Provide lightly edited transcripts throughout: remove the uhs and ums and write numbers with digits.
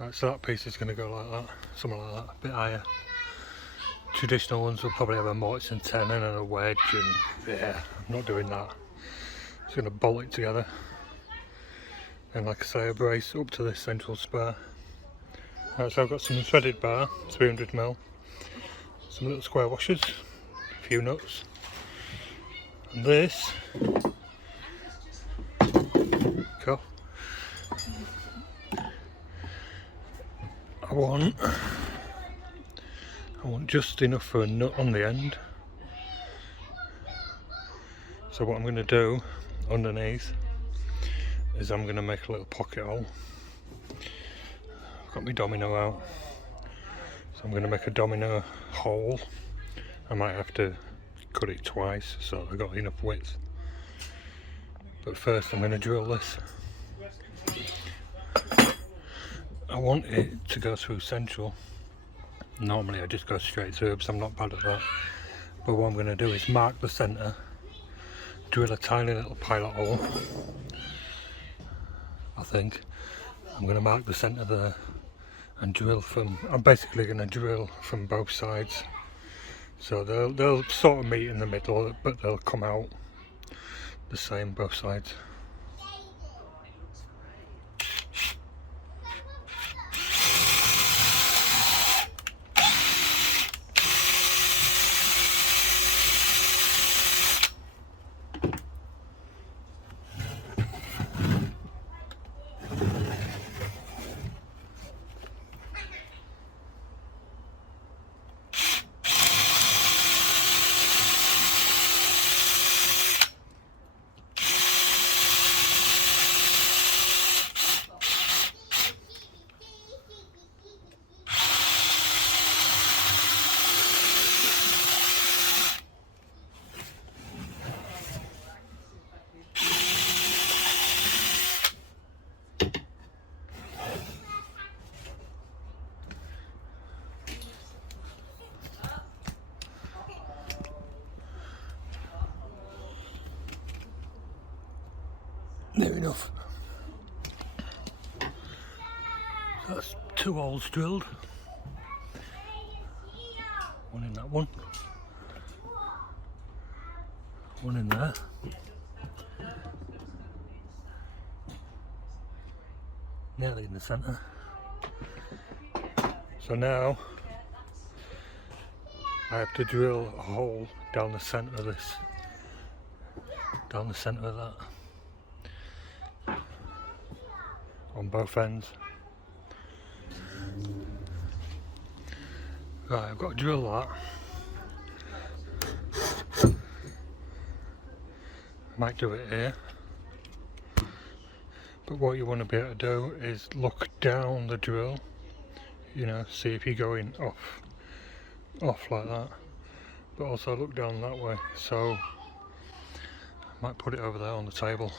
Right, so that piece is going to go like that, something like that, a bit higher. Traditional ones will probably have a mortise tenon and a wedge, and yeah, I'm not doing that. Just going to bolt it together. And like I say, a brace up to this central spar. Right, so I've got some threaded bar, 300mm, some little square washers, a few nuts, and this, cool. I want just enough for a nut on the end. So what I'm going to do underneath is I'm going to make a little pocket hole. I've got my domino out, so I'm going to make a domino hole. I might have to cut it twice so I've got enough width. But first I'm going to drill this. I want it to go through central. Normally I just go straight through because I'm not bad at that. But what I'm going to do is mark the centre, drill a tiny little pilot hole. I think I'm going to mark the centre there and drill from, I'm basically going to drill from both sides. So they'll sort of meet in the middle, but they'll come out the same both sides. Near enough. That's 2 holes drilled. One in that one. One in there. Nearly in the centre. So now I have to drill a hole down the centre of this. Down the centre of that. On both ends. Right, I've got to drill that. Might do it here. But what you want to be able to do is look down the drill, you know, see if you're going off like that. But also look down that way. So I might put it over there on the table.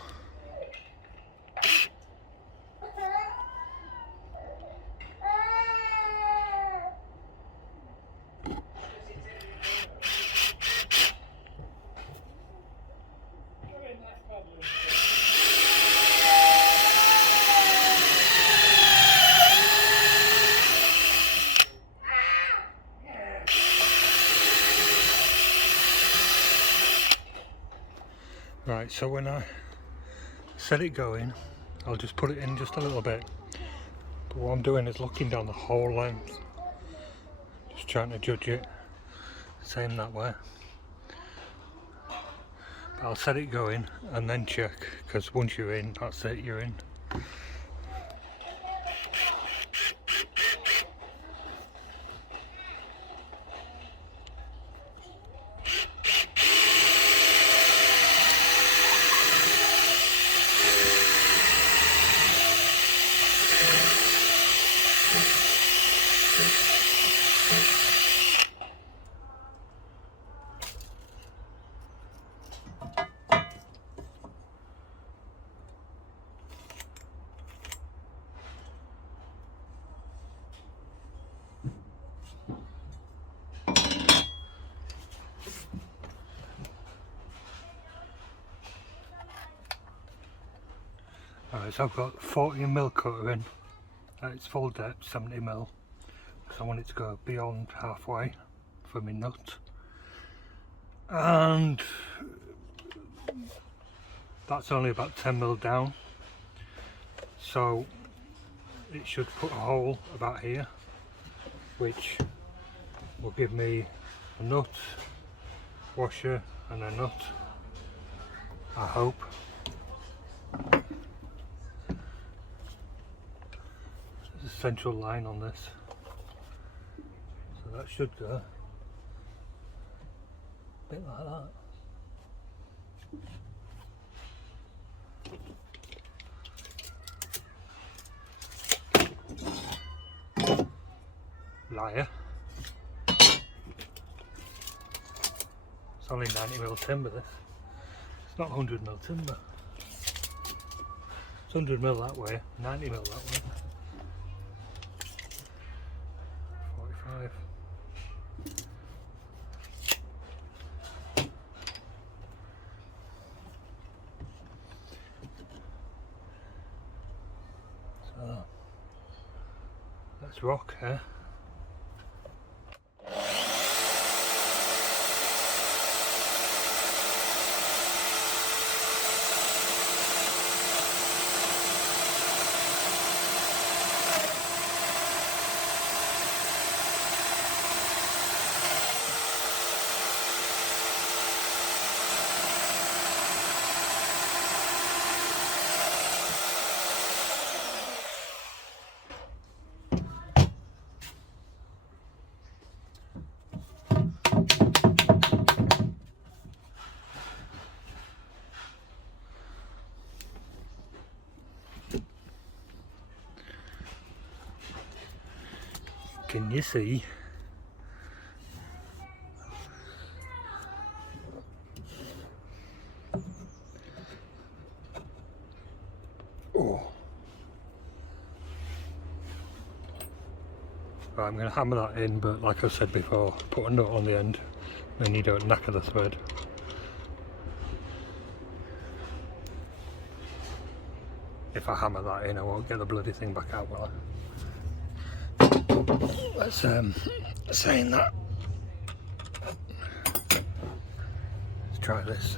Right, so when I set it going, I'll just put it in just a little bit. But what I'm doing is looking down the whole length, just trying to judge it, same that way. But I'll set it going and then check, because once you're in, that's it, you're in. Alright, so I've got 40mm cutter in, It's full depth 70mm, because I want it to go beyond halfway for my nut, and that's only about 10mm down, so it should put a hole about here, which will give me a nut, washer and a nut, I hope. There's a central line on this, so that should go a bit like that. Liar. It's only 90mm timber, this. It's not 100mm timber. It's 100mm that way, 90mm that way. 45. So, let's rock here. Can you see? Oh. Right, I'm going to hammer that in, but like I said before, put a nut on the end, then you don't knacker the thread. If I hammer that in, I won't get the bloody thing back out, will I? Let's saying that, let's try this.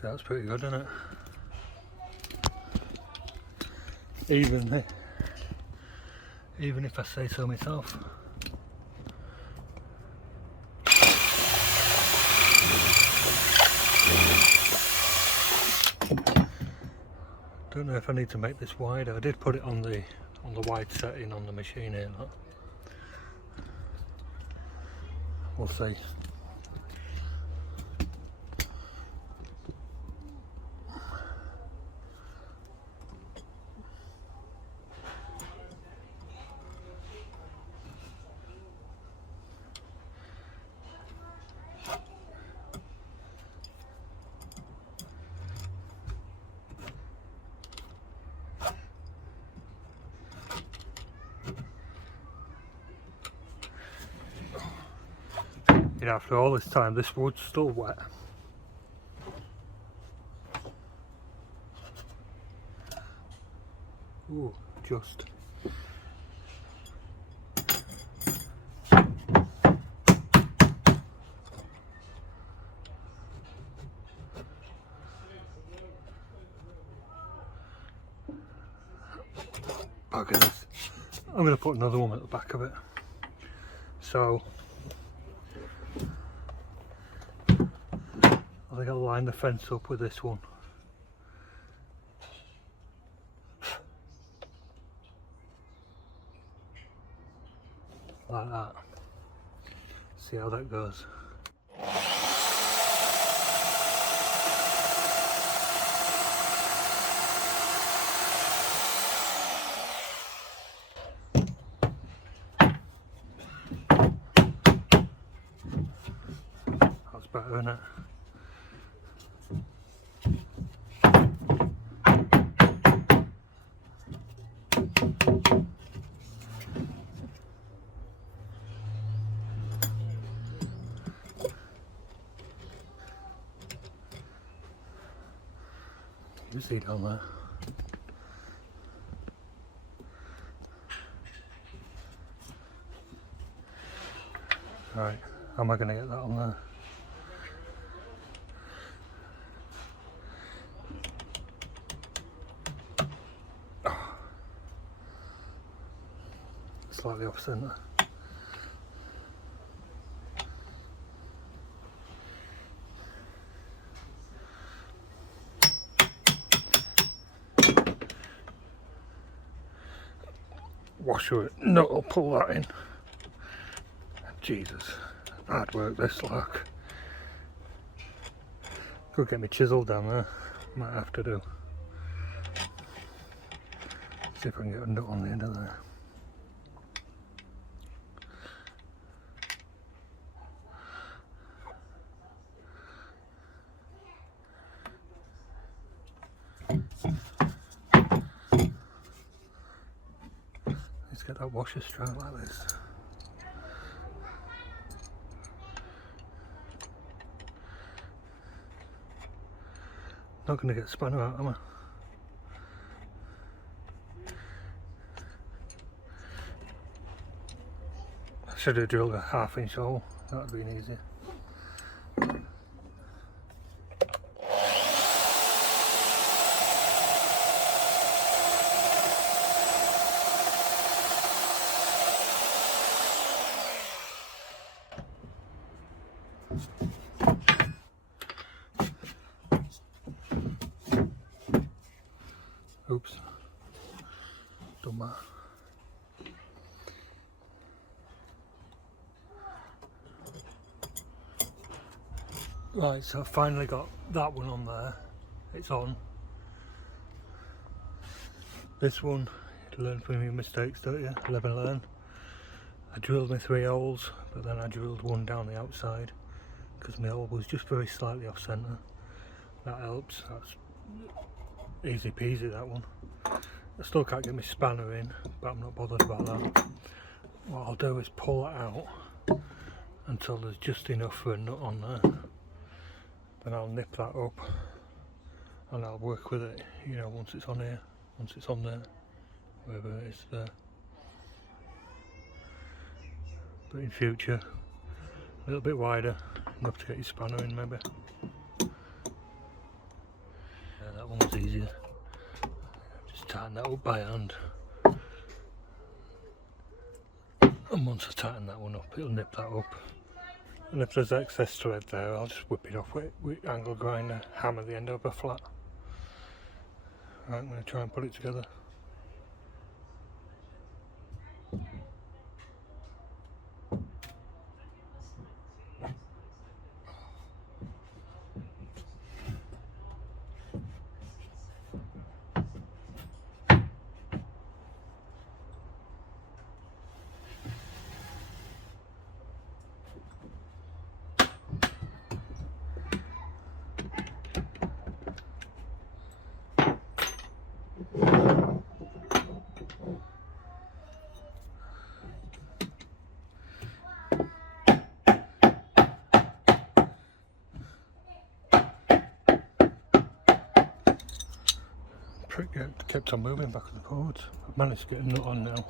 So that's pretty good, isn't it? Even if I say so myself. Don't know if I need to make this wider. I did put it on the wide setting on the machine here. Look. We'll see. You know, after all this time, this wood's still wet. Ooh, just. Okay, I'm going to put another one at the back of it. So I think I'll line the fence up with this one. Like that. See how that goes. That's better, isn't it? You see down there. Right, how am I going to get that on there? Oh. Slightly off centre. Washer it. No, I'll pull that in. Jesus, hard work this, like. Could get me chisel down there. Might have to do. See if I can get a nut on the end of there. Let's get that washer straight like this. Not going to get spanner out, am I? I should have drilled a 1/2 inch hole, that would have been easier. Oops, done that. Right, so I've finally got that one on there. It's on. This one, you learn from your mistakes, don't you? Live and learn. I drilled my 3 holes, but then I drilled one down the outside because my hole was just very slightly off centre. That helps. That's easy peasy, that one. I still can't get my spanner in, but I'm not bothered about that. What I'll do is pull it out until there's just enough for a nut on there. Then I'll nip that up and I'll work with it, you know, once it's on here, once it's on there, wherever it is there. But in future, a little bit wider, enough to get your spanner in maybe. Yeah, that one was easier. Just tighten that up by hand. And once I tighten that one up, it'll nip that up. And if there's excess thread there, I'll just whip it off with angle grinder, hammer the end over flat. Right, I'm going to try and put it together. Kept on moving back and forwards. I've managed to get a nut on now.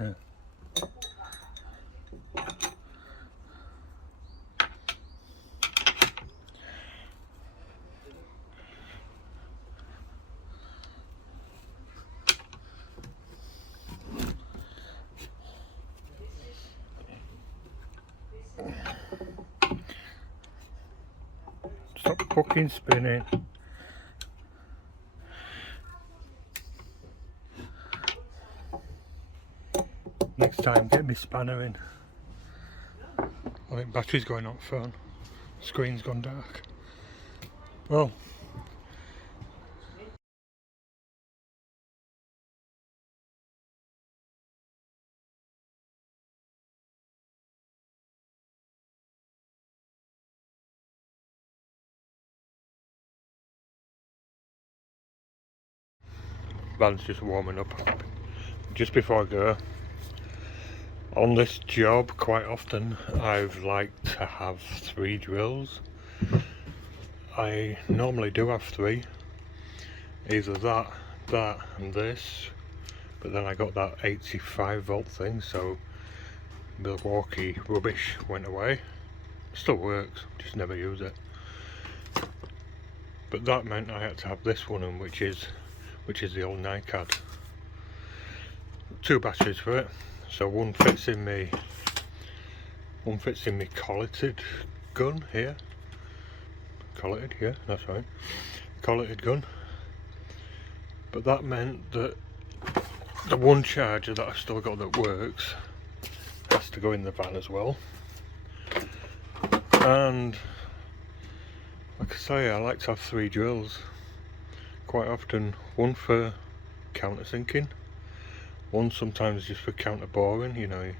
Yeah. Stop fucking spinning. Next time, get me spanner in. I think battery's going on phone. Screen's gone dark. Well, van's just warming up. Just before I go, on this job quite often I've liked to have 3 drills. I normally do have 3, either that and this, but then I got that 85 volt thing, so Milwaukee rubbish went away. Still works, just never use it. But that meant I had to have this one in, which is the old NiCad. 2 batteries for it, so one fits in me colleted gun here. Colleted, yeah, that's right. Colleted gun. But that meant that the one charger that I've still got that works has to go in the van as well. And like I say, I like to have 3 drills quite often. One for countersinking, one sometimes just for counterboring, you know,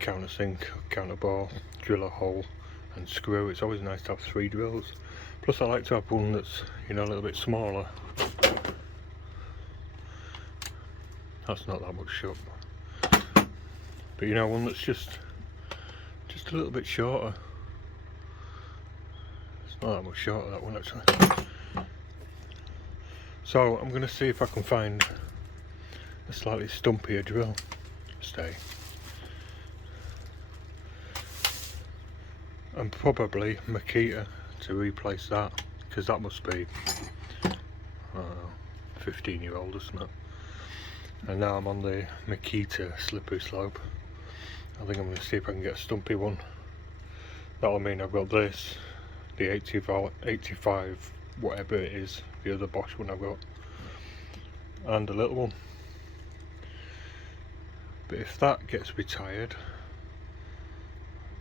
countersink, counterbore, drill a hole and screw. It's always nice to have 3 drills. Plus I like to have one that's, you know, a little bit smaller. That's not that much shut. But you know, one that's just a little bit shorter. It's not that much shorter, that one actually. So I'm going to see if I can find a slightly stumpier drill. Stay. And probably Makita to replace that, because that must be, I don't know, 15-year-old or something. And now I'm on the Makita slippery slope. I think I'm going to see if I can get a stumpy one. That'll mean I've got this, the 85, whatever it is, the other Bosch one I've got, and a little one. But if that gets retired,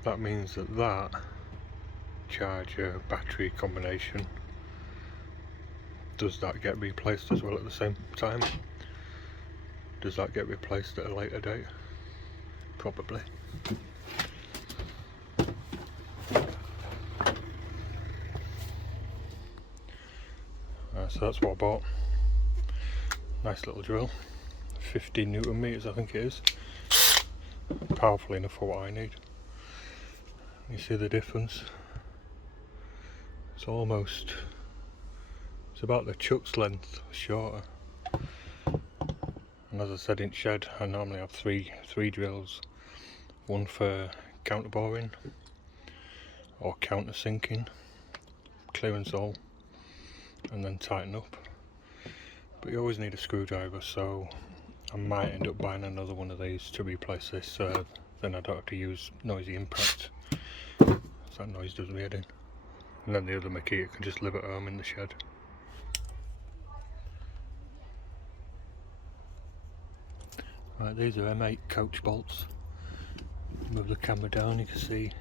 that means that charger battery combination, does that get replaced as well at the same time? Does that get replaced at a later date? Probably. So that's what I bought. Nice little drill, 15 Newton meters I think it is. Powerful enough for what I need. You see the difference? It's about the chuck's length shorter. And as I said, in shed I normally have three drills. One for counterboring or countersinking, clearance hole, and then tighten up. But you always need a screwdriver, so I might end up buying another one of these to replace this, then I don't have to use noisy impact, so that noise does me head in. And then the other Makita can just live at home in the shed. Right, these are M8 coach bolts. Move the camera down, you can see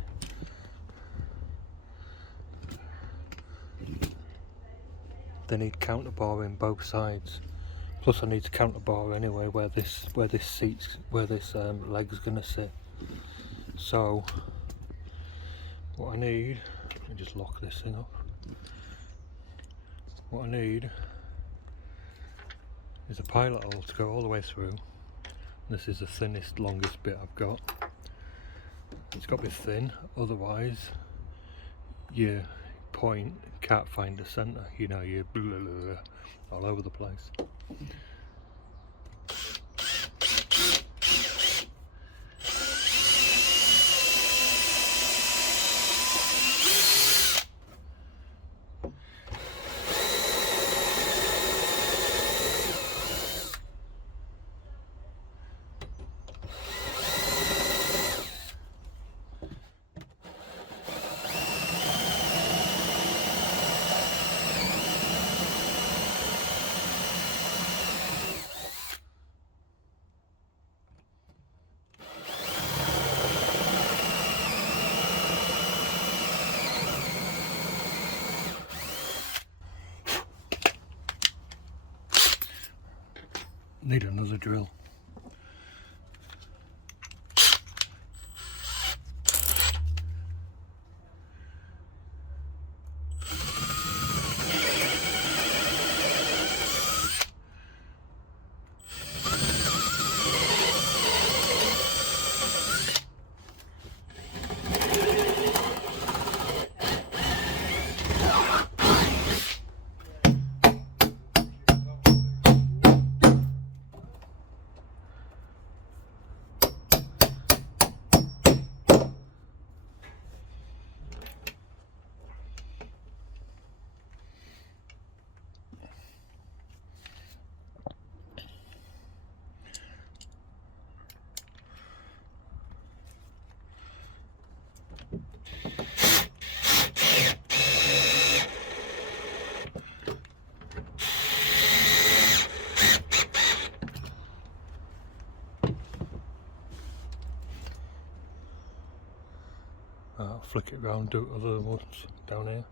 they need counterboring both sides. Plus I need to counterbore anyway where this leg's gonna sit. So what I need, let me just lock this thing up. What I need is a pilot hole to go all the way through. This is the thinnest, longest bit I've got. It's got to be thin, otherwise your point can't find the centre, you know, you're all over the place. Need another drill. flick it around, do other ones down here.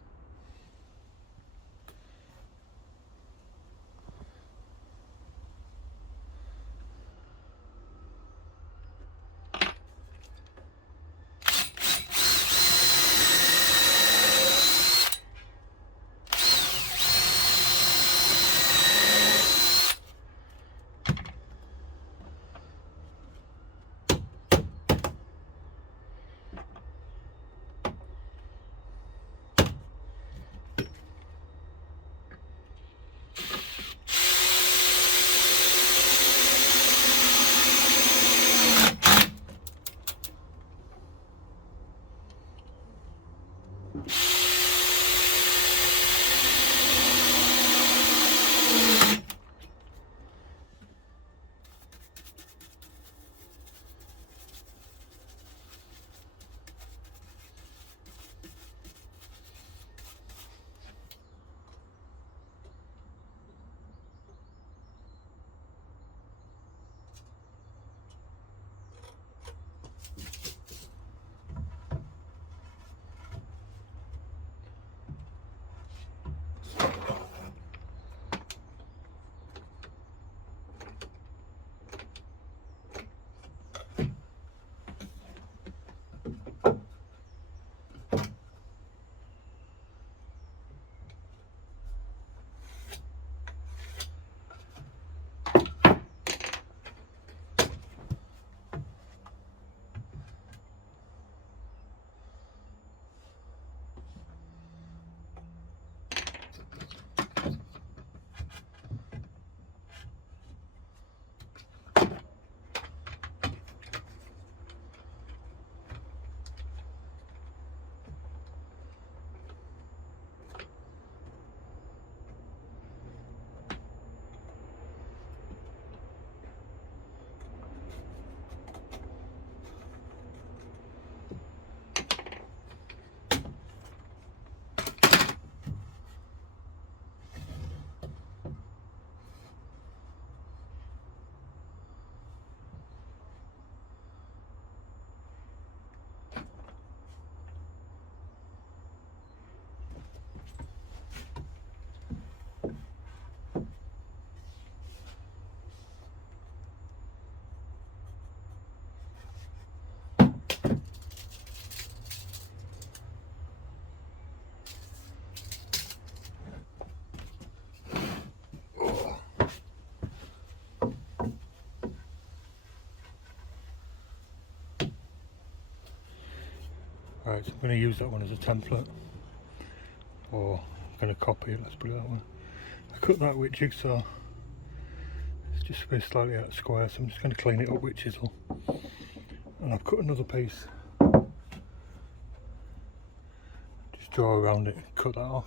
Right, so I'm going to use that one as a template, or I'm going to copy it, let's put it that way. I cut that with jigsaw, it's just very slightly out of square, so I'm just going to clean it up with chisel. And I've cut another piece, just draw around it and cut that off.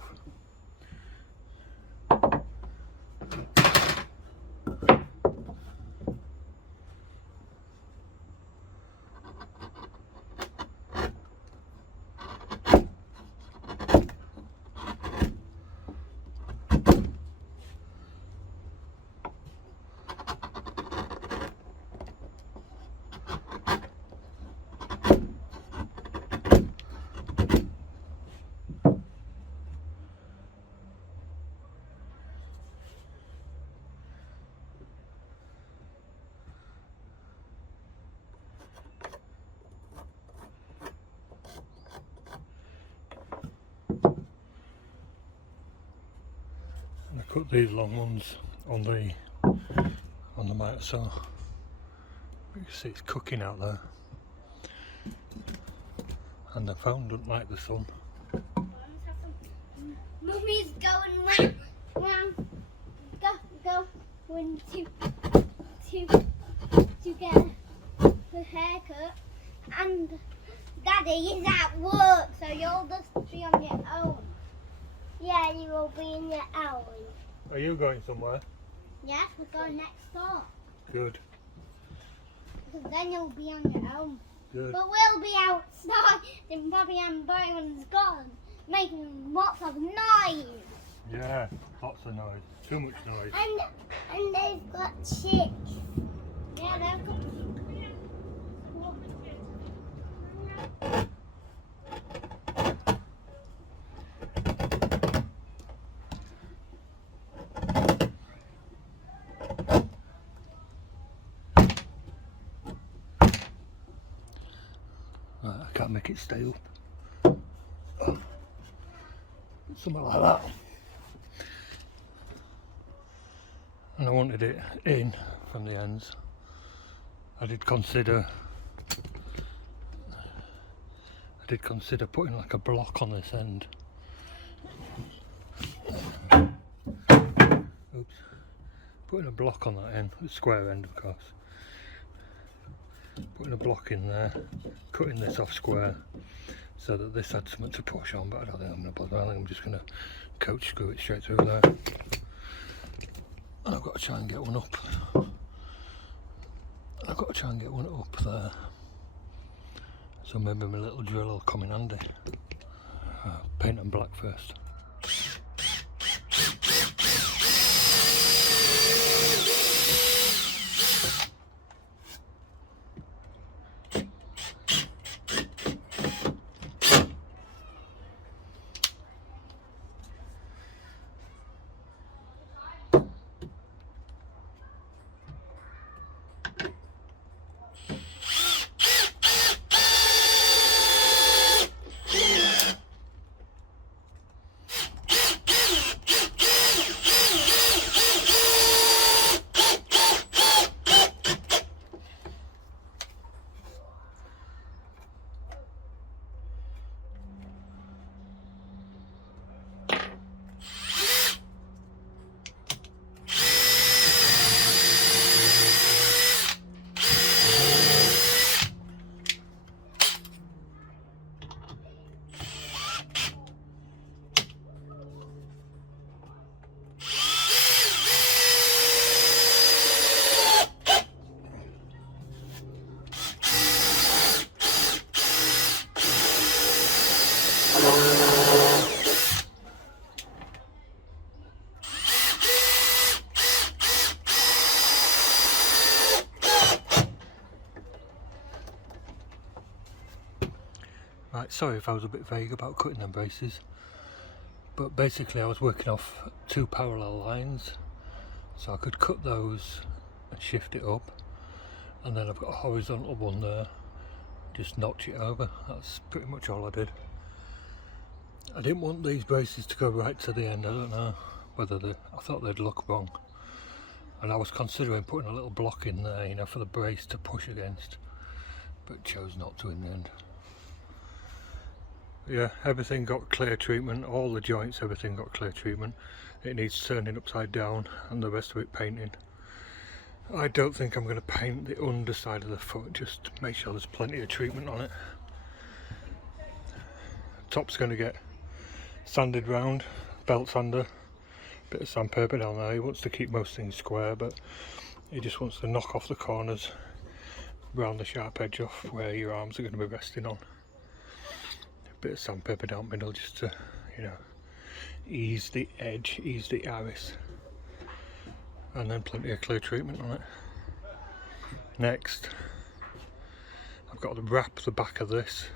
I cut these long ones on the miter saw. You can see it's cooking out there, and the phone doesn't like the sun. Mummy's going round, going to get the haircut, and Daddy is at work, so you'll just be on your own. Yeah, you will be on your own. Are you going somewhere? Yes, we're going next door. Good. Because then you'll be on your own. Good. But we'll be outside and Bobby and Byron's gone, making lots of noise. Yeah, lots of noise. Too much noise. And they've got chicks. Yeah, they've got chicks. make it stay up. Something like that. And I wanted it in from the ends. I did consider putting like a block on this end. Oops. Putting a block on that end, the square end of course. Putting a block in there, cutting this off square so that this had something to push on, but I don't think I'm going to bother. I think I'm just going to coach screw it straight through there. And I've got to try and get one up. There. So maybe my little drill will come in handy. Paint them black first. Right, sorry if I was a bit vague about cutting them braces, but basically I was working off 2 parallel lines, so I could cut those and shift it up, and then I've got a horizontal one there, just notch it over. That's pretty much all I did. I didn't want these braces to go right to the end. I don't know whether I thought they'd look wrong, and I was considering putting a little block in there, you know, for the brace to push against, but chose not to in the end. Yeah, everything got clear treatment, all the joints, everything got clear treatment. It needs turning upside down and the rest of it painting. I don't think I'm going to paint the underside of the foot, just make sure there's plenty of treatment on it. Top's going to get sanded round, belt sander, bit of sandpaper down there. He wants to keep most things square, but he just wants to knock off the corners, round the sharp edge off where your arms are going to be resting on. Bit of sandpaper down middle just to, you know, ease the edge, ease the iris, and then plenty of clear treatment on it. Next, I've got to wrap the back of this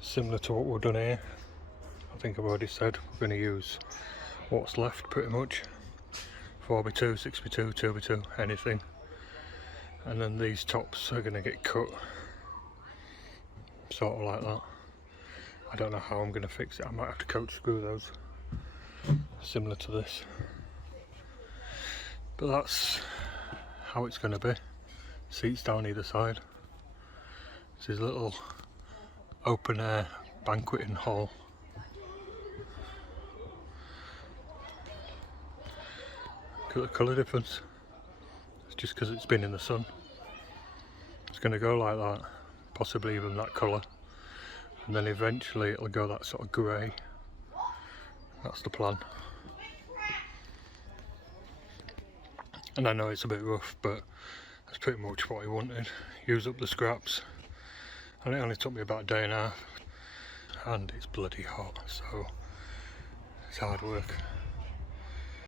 similar to what we've done here. I think I've already said we're going to use what's left pretty much, 4x2, 6x2, 2x2, anything, and then these tops are going to get cut sort of like that. I don't know how I'm going to fix it. I might have to coach screw those, similar to this. But that's how it's going to be. Seats down either side. This is a little open air banqueting hall. Look at the colour difference. It's just because it's been in the sun. It's going to go like that, possibly even that colour. And then eventually it'll go that sort of grey. That's the plan. And I know it's a bit rough, but that's pretty much what I wanted. Use up the scraps. And it only took me about a day and a half. And it's bloody hot, so it's hard work.